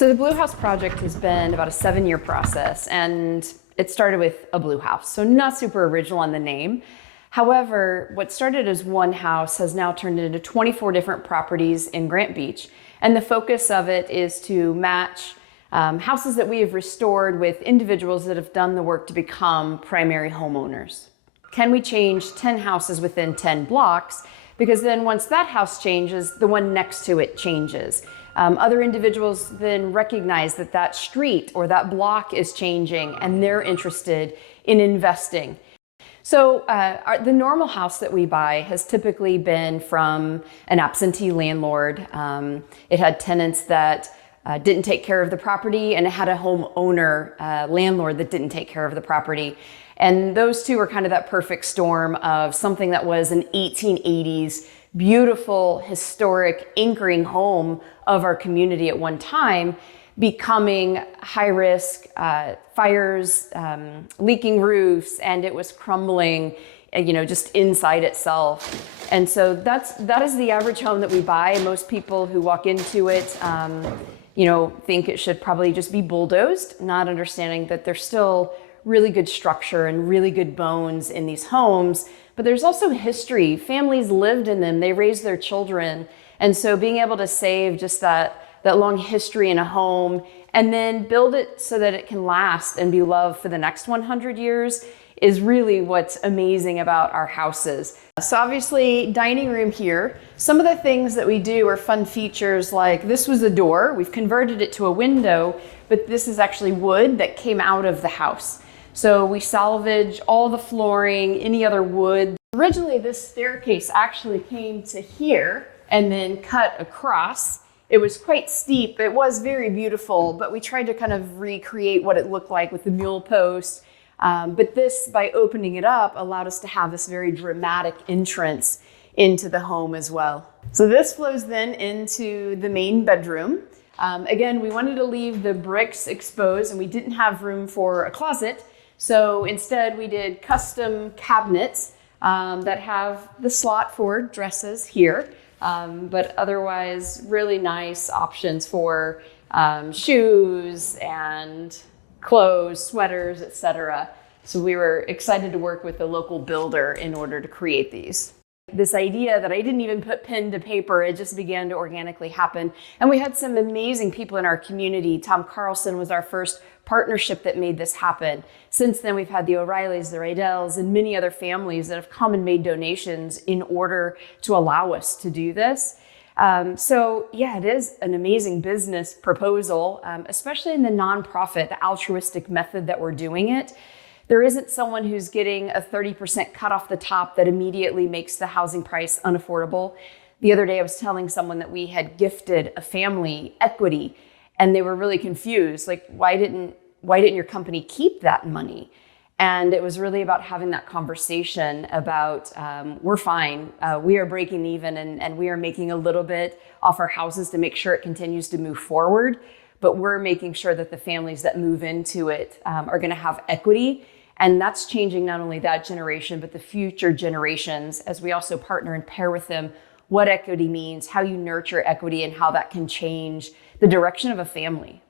So the Blue House project has been about a 7-year process, and it started with a blue house. So not super original on the name. However, what started as one house has now turned into 24 different properties in Grant Beach. And the focus of it is to match houses that we have restored with individuals that have done the work to become primary homeowners. Can we change 10 houses within 10 blocks? Because then once that house changes, the one next to it changes. Other individuals then recognize that that street or that block is changing and they're interested in investing. So the normal house that we buy has typically been from an absentee landlord. It had tenants that didn't take care of the property, and it had a homeowner landlord that didn't take care of the property. And those two are kind of that perfect storm of something that was an 1880s beautiful, historic, anchoring home of our community at one time, becoming high risk, fires, leaking roofs, and it was crumbling, just inside itself. And so that is the average home that we buy. Most people who walk into it, think it should probably just be bulldozed, not understanding that there's still really good structure and really good bones in these homes. But there's also history. Families lived in them, they raised their children. And so being able to save just that long history in a home and then build it so that it can last and be loved for the next 100 years is really what's amazing about our houses. So obviously, dining room here. Some of the things that we do are fun features, like this was a door. We've converted it to a window, but this is actually wood that came out of the house. So we salvage all the flooring, any other wood. Originally, this staircase actually came to here and then cut across. It was quite steep. It was very beautiful, but we tried to kind of recreate what it looked like with the mule post. But this, by opening it up, allowed us to have this very dramatic entrance into the home as well. So this flows then into the main bedroom. Again, we wanted to leave the bricks exposed, and we didn't have room for a closet. So instead, we did custom cabinets that have the slot for dresses here, but otherwise really nice options for shoes and clothes, sweaters, etc. So we were excited to work with the local builder in order to create these. This idea that I didn't even put pen to paper, it just began to organically happen. And we had some amazing people in our community. Tom Carlson was our first partnership that made this happen. Since then, we've had the O'Reillys, the Rydels, and many other families that have come and made donations in order to allow us to do this. So yeah, it is an amazing business proposal, especially in the nonprofit, the altruistic method that we're doing it. There isn't someone who's getting a 30% cut off the top that immediately makes the housing price unaffordable. The other day I was telling someone that we had gifted a family equity, and they were really confused. Like, why didn't your company keep that money? And it was really about having that conversation about, we're fine, we are breaking even, and we are making a little bit off our houses to make sure it continues to move forward. But we're making sure that the families that move into it are gonna have equity. And that's changing not only that generation, but the future generations, as we also partner and pair with them what equity means, how you nurture equity, and how that can change the direction of a family.